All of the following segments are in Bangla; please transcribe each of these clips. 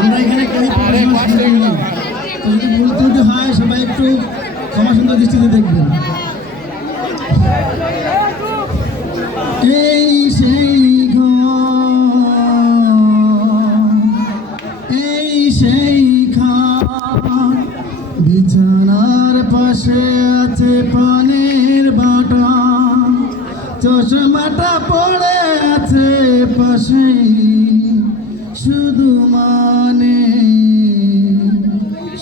আমরা এখানে কেউ যদি ভুল ত্রুটি হয় সবাই একটু ক্ষমা সুন্দর দৃষ্টিতে দেখবেন। এই সেই এই সেই খান বিছানার পাশে আছে পানের বাটা, চশমাটা পড়ে আছে পাশে, শুধু মানে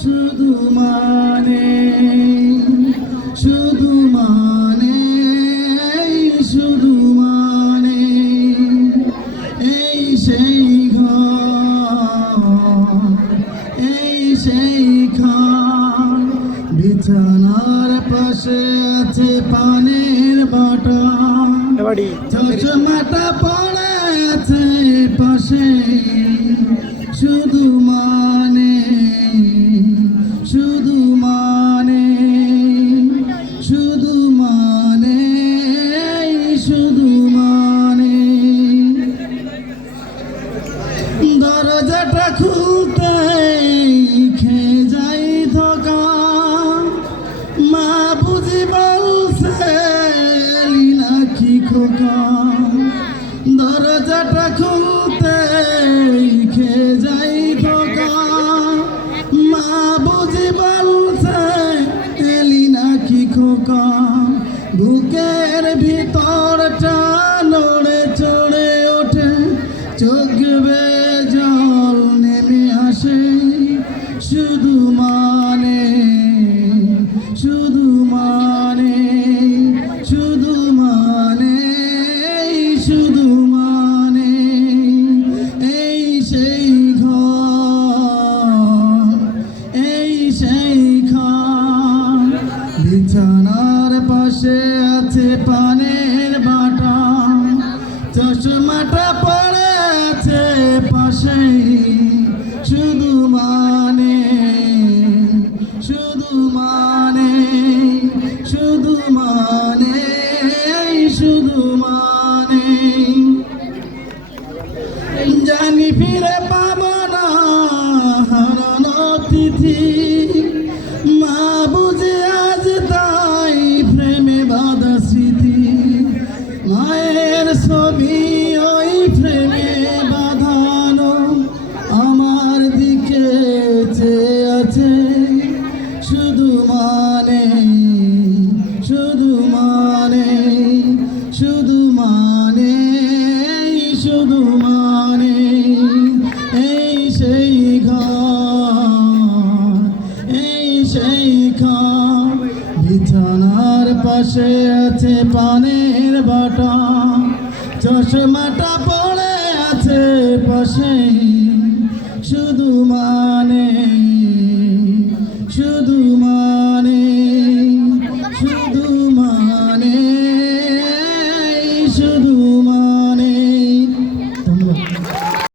শুধু মানে শুধু মানে শুধু মানে এই সেই ঘর এই সেই খান বিছানার পাশে আছে পানের বাটা, চশমাটা পড়ে আছে পাশে, শুধু মানে শুধু মানে শুধু মানে শুধু মানে দরজাটা খুলতে খেয়ে যাই ধোকা, মা বুঝি বলছে নাকি খোকা, দরজাটা খুলতে খেয়ে যাই ধোকা, মা বুঝি বলছে এলি নাকি খোকা, বুকের ভিতরটা নড়ে চড়ে ওঠে, চোখ বেয়ে জল নেমে আসে, শুধু মানে শুধু মানে শুধু মানে শুধু মানে এই সেই ঘর এই সেই খান বিছানার পাশে আছে পানের বাটা, চশমাটা পড়ে আছে পাশে, শুধু মানে শুধু মানে শুধু মানে শুধু মানে জানি ফিরে পাব না হারানো তিথি, মা বুঝে আজ তাই প্রেমে বাঁধা স্মৃতি, মায়ের ছবি ওই প্রেমে বাঁধানো, আমার দিকে চেয়ে আছে, শুধু মানে শুধু মানে শুধু মানে শুধু মানে এই সেই ঘর এই সেই ঘর বিছানার পাশে আছে পানের বাটা, চশমাটা পড়ে আছে পাশে,